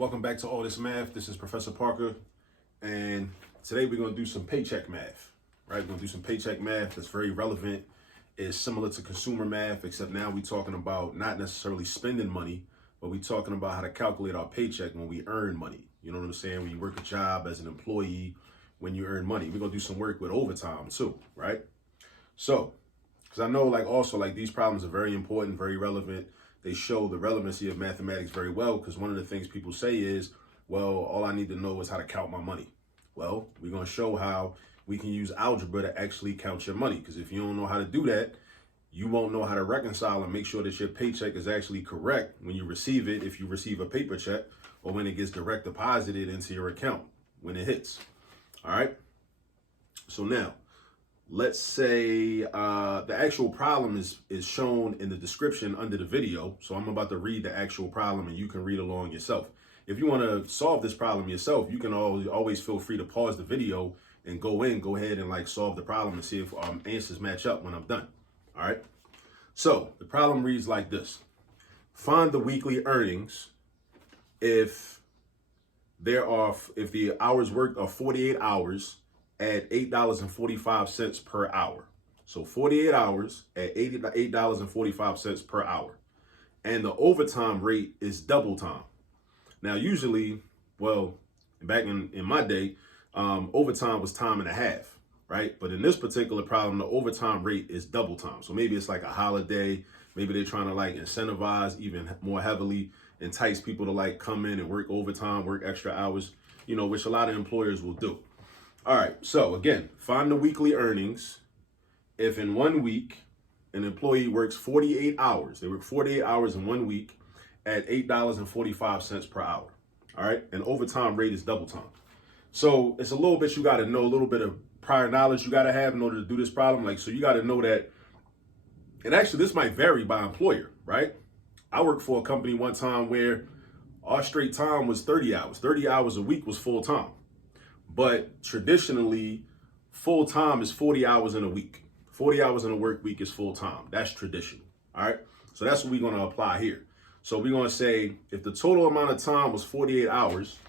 Welcome back to All This Math. This is Professor Parker, and today we're going to do some paycheck math, right? We're going to do some paycheck math that's very relevant. It's similar to consumer math, except now we're talking about not necessarily spending money, but we're talking about how to calculate our paycheck when we earn money. You know what I'm saying? When you work a job as an employee, when you earn money. We're going to do some work with overtime too, right? So, because I know these problems are very important, very relevant. They show the relevancy of mathematics very well, because one of the things people say is, well, all I need to know is how to count my money. Well, we're going to show how we can use algebra to actually count your money, because if you don't know how to do that, you won't know how to reconcile and make sure that your paycheck is actually correct when you receive it, if you receive a paper check, or when it gets direct deposited into your account when it hits. All right? So now, let's say the actual problem is shown in the description under the video. So I'm about to read the actual problem and you can read along yourself. If you want to solve this problem yourself, you can always feel free to pause the video and go ahead and solve the problem and see if answers match up when I'm done. All right. So the problem reads like this. Find the weekly earnings if the hours worked are 48 hours at $8.45 per hour. So 48 hours at $8.45 per hour. And the overtime rate is double time. Now, usually, back in my day, overtime was time and a half, right? But in this particular problem, the overtime rate is double time. So maybe it's like a holiday. Maybe they're trying to incentivize even more heavily, entice people to come in and work overtime, work extra hours, which a lot of employers will do. All right, so again, find the weekly earnings if in 1 week an employee works 48 hours. They work 48 hours in 1 week at $8.45 per hour. All right, and overtime rate is double time. So it's a little bit you got to know, a little bit of prior knowledge you got to have in order to do this problem. So you got to know that, and actually this might vary by employer, right? I worked for a company one time where our straight time was 30 hours. 30 hours a week was full time. But traditionally, full time is 40 hours in a week. 40 hours in a work week is full time. That's traditional. All right. So that's what we're going to apply here. So we're going to say if the total amount of time was 48 hours,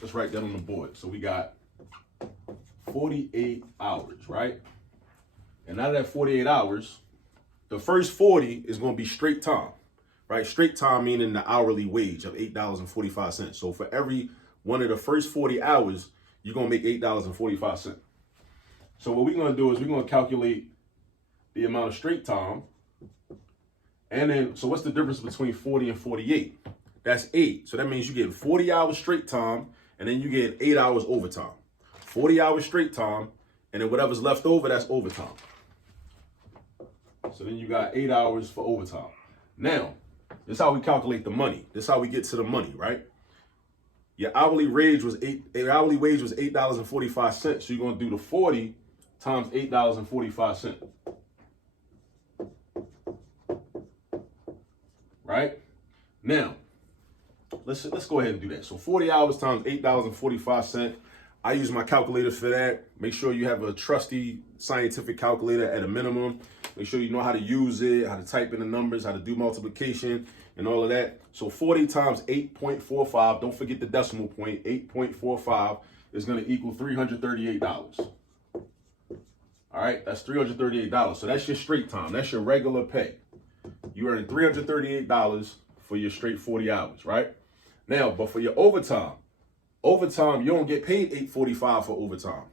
let's write that on the board. So we got 48 hours, right? And out of that 48 hours, the first 40 is going to be straight time. Right, straight time meaning the hourly wage of $8.45. So for every one of the first 40 hours, you're gonna make $8.45. So what we're gonna do is we're gonna calculate the amount of straight time, and then so what's the difference between 40 and 48? That's 8. So that means you get 40 hours straight time, and then you get 8 hours overtime. 40 hours straight time, and then whatever's left over, that's overtime. So then you got 8 hours for overtime. Now, this is how we calculate the money. This is how we get to the money, right? Your hourly wage was $8.45. So you're gonna do the 40 times $8.45. Right? Now, let's go ahead and do that. So 40 hours times $8.45. I use my calculator for that. Make sure you have a trusty scientific calculator at a minimum. Make sure you know how to use it, how to type in the numbers, how to do multiplication, and all of that. So 40 times 8.45, don't forget the decimal point, 8.45 is going to equal $338. All right, that's $338. So that's your straight time. That's your regular pay. You earn $338 for your straight 40 hours, right? Now, but for your overtime, you don't get paid $8.45 for overtime.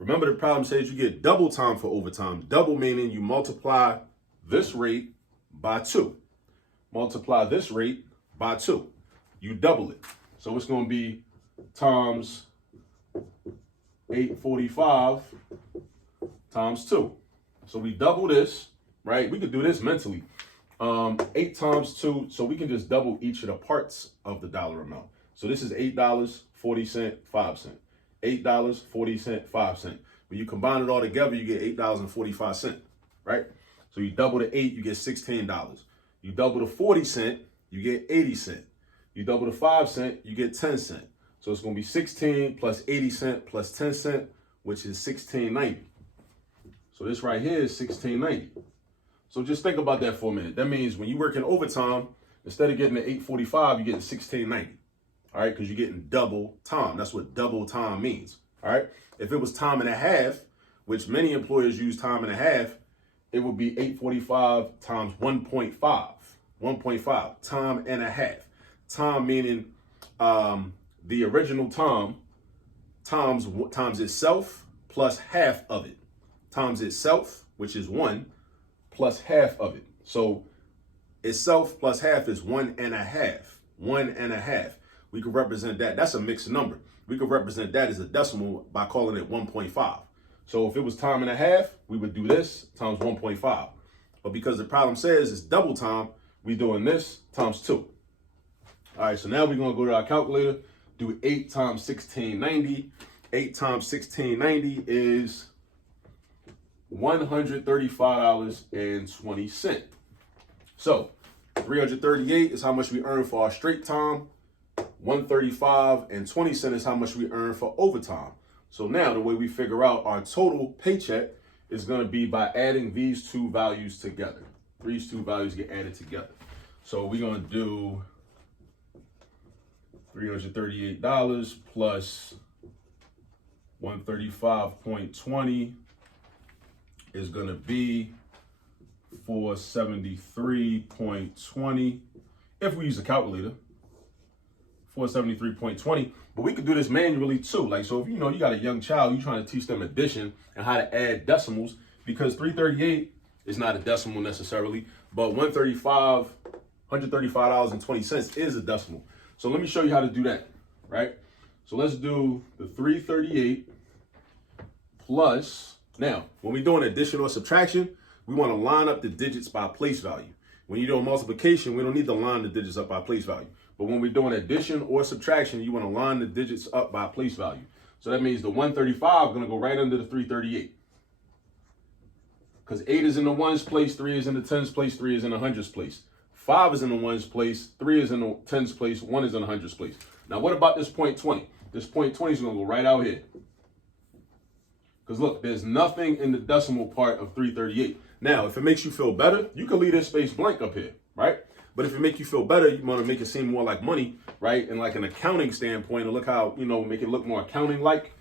Remember, the problem says you get double time for overtime. Double meaning you multiply this rate by 2. Multiply this rate by 2. You double it. So it's going to be times 8.45 times 2. So we double this, right? We could do this mentally. 8 times 2. So we can just double each of the parts of the dollar amount. So this is $8.40, 5 cents. $8.40, 5 cents. When you combine it all together, you get $8.45, right? So you double the 8, you get $16. You double the 40 cent, you get 80 cents. You double the 5 cent, you get 10 cents. So it's going to be 16 plus 80 cents plus 10 cents, which is $16.90. So this right here is $16.90. So just think about that for a minute. That means when you work in overtime, instead of getting the 8.45, you're getting 16.90. All right, because you're getting double time. That's what double time means. All right. If it was time and a half, which many employers use time and a half, it would be 8.45 times 1.5. 1.5 time and a half. Time meaning the original time times itself plus half of it. Times itself, which is 1, plus half of it. So itself plus half is 1.5. 1.5. We could represent that. That's a mixed number. We could represent that as a decimal by calling it 1.5. So if it was time and a half, we would do this times 1.5. But because the problem says it's double time, we're doing this times 2. All right, so now we're going to go to our calculator, do 8 times 1690. 8 times 1690 is $135.20. So 338 is how much we earn for our straight time. 135.20 is how much we earn for overtime. So now the way we figure out our total paycheck is going to be by adding these two values together. These two values get added together. So we're going to do $338 plus 135.20 is going to be 473.20 if we use a calculator. 473.20, but we could do this manually too. Like, so if you got a young child, you're trying to teach them addition and how to add decimals, because 338 is not a decimal necessarily, but $135.20 is a decimal. So let me show you how to do that, right? So let's do the 338 plus, now, when we're doing addition or subtraction, we want to line up the digits by place value. When you're doing multiplication, we don't need to line the digits up by place value. But when we're doing addition or subtraction, you want to line the digits up by place value. So that means the 135 is going to go right under the 338. Because 8 is in the ones place, 3 is in the tens place, 3 is in the hundreds place. 5 is in the ones place, 3 is in the tens place, 1 is in the hundreds place. Now what about this point 20? This point 20 is going to go right out here. Because look, there's nothing in the decimal part of 338. Now, if it makes you feel better, you can leave this space blank up here, right? But if it makes you feel better, you want to make it seem more like money, right? And like an accounting standpoint, and look how, make it look more accounting-like,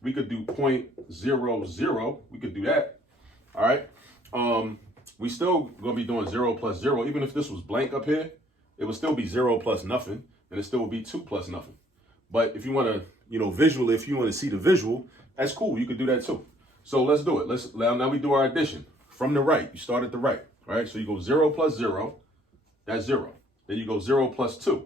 we could do 0.00. We could do that, all right? We still going to be doing 0 plus 0. Even if this was blank up here, it would still be 0 plus nothing, and it still would be 2 plus nothing. But if you want to, visually, if you want to see the visual, that's cool. You could do that too. So let's do it. Now we do our addition. From the right, you start at the right, all right? So you go 0 plus 0, that's 0. Then you go 0 plus 2,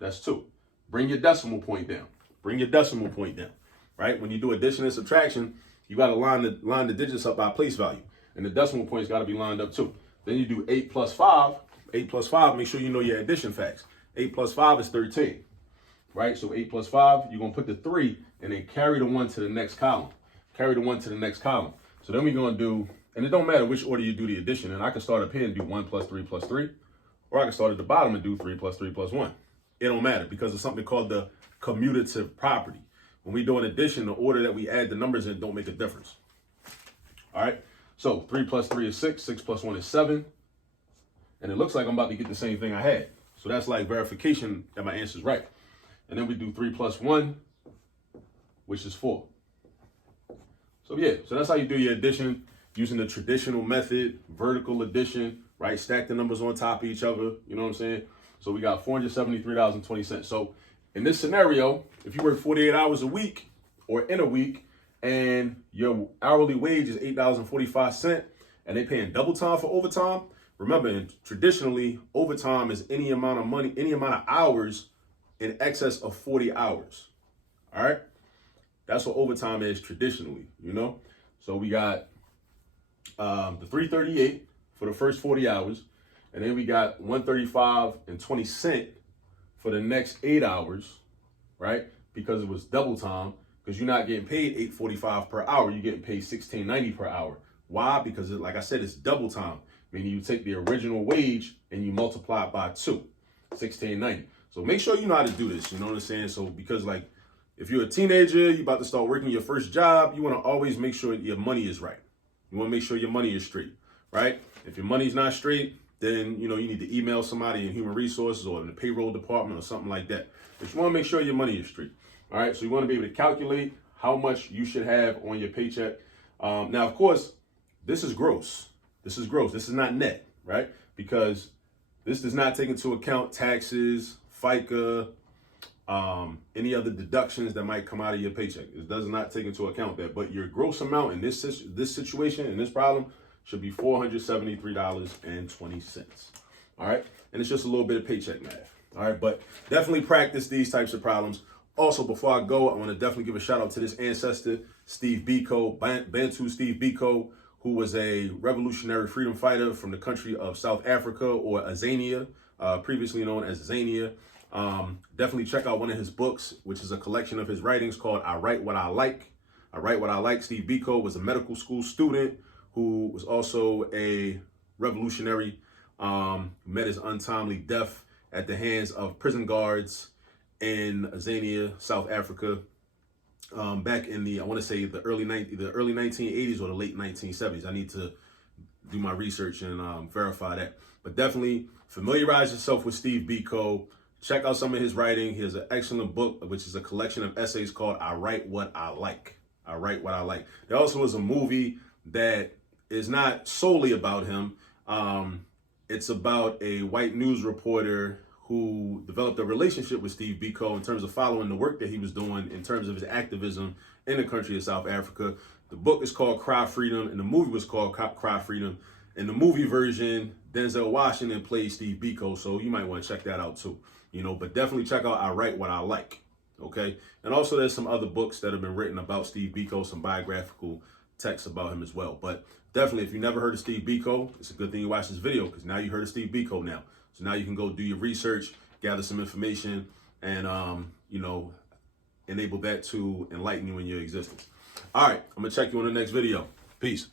that's 2. Bring your decimal point down. Bring your decimal point down, right? When you do addition and subtraction, you got to line the digits up by place value. And the decimal point's got to be lined up too. Then you do 8 plus 5. 8 plus 5, make sure you know your addition facts. 8 plus 5 is 13, right? So 8 plus 5, you're going to put the 3 and then carry the 1 to the next column. Carry the 1 to the next column. So then we're going to do, and it don't matter which order you do the addition. And I can start up here and do 1 plus 3 plus 3. Or I can start at the bottom and do 3 plus 3 plus 1. It don't matter because it's something called the commutative property. When we do an addition, the order that we add the numbers in don't make a difference. All right. So 3 plus 3 is 6. 6 plus 1 is 7. And it looks like I'm about to get the same thing I had. So that's like verification that my answer is right. And then we do 3 plus 1, which is 4. So yeah, so that's how you do your addition using the traditional method, vertical addition, right? Stack the numbers on top of each other. You know what I'm saying? So we got $473.20. So in this scenario, if you work 48 hours a week or in a week and your hourly wage is $8.45 and they paying double time for overtime, remember, traditionally, overtime is any amount of money, any amount of hours in excess of 40 hours. All right? That's what overtime is traditionally, So we got the 338 for the first 40 hours. And then we got 135.20 for the next 8 hours, right? Because it was double time, because you're not getting paid $8.45 per hour. You're getting paid $16.90 per hour. Why? Because like I said, it's double time. Meaning you take the original wage and you multiply it by 2, $16.90. So make sure you know how to do this. You know what I'm saying? So because if you're a teenager, you're about to start working your first job, you want to always make sure your money is right. You want to make sure your money is straight, right? If your money's not straight, then you need to email somebody in human resources or in the payroll department or something like that. But you want to make sure your money is straight. All right, so you want to be able to calculate how much you should have on your paycheck. Now, of course, this is gross. This is gross. This is not net, right? Because this does not take into account taxes, FICA, any other deductions that might come out of your paycheck. It does not take into account that. But your gross amount in this situation, in this problem, should be $473.20. All right, and it's just a little bit of paycheck math. All right, but definitely practice these types of problems. Also, before I go, I want to definitely give a shout out to this ancestor, Steve Biko, Bantu Steve Biko, who was a revolutionary freedom fighter from the country of South Africa, or Azania, previously known as Zania. Definitely check out one of his books, which is a collection of his writings called I Write What I Like. I Write What I Like. Steve Biko was a medical school student who was also a revolutionary, met his untimely death at the hands of prison guards in Azania, South Africa, back in the, I want to say the early 1980s or the late 1970s. I need to do my research and verify that. But definitely familiarize yourself with Steve Biko. Check out some of his writing. He has an excellent book, which is a collection of essays called I Write What I Like. I Write What I Like. There also is a movie that is not solely about him. It's about a white news reporter who developed a relationship with Steve Biko in terms of following the work that he was doing in terms of his activism in the country of South Africa. The book is called Cry Freedom, and the movie was called Cry Freedom. In the movie version, Denzel Washington plays Steve Biko, so you might want to check that out too. But definitely check out I Write What I Like, okay? And also there's some other books that have been written about Steve Biko, some biographical texts about him as well. But definitely, if you never heard of Steve Biko, it's a good thing you watched this video, because now you heard of Steve Biko now. So now you can go do your research, gather some information, and, enable that to enlighten you in your existence. All right, I'm going to check you on the next video. Peace.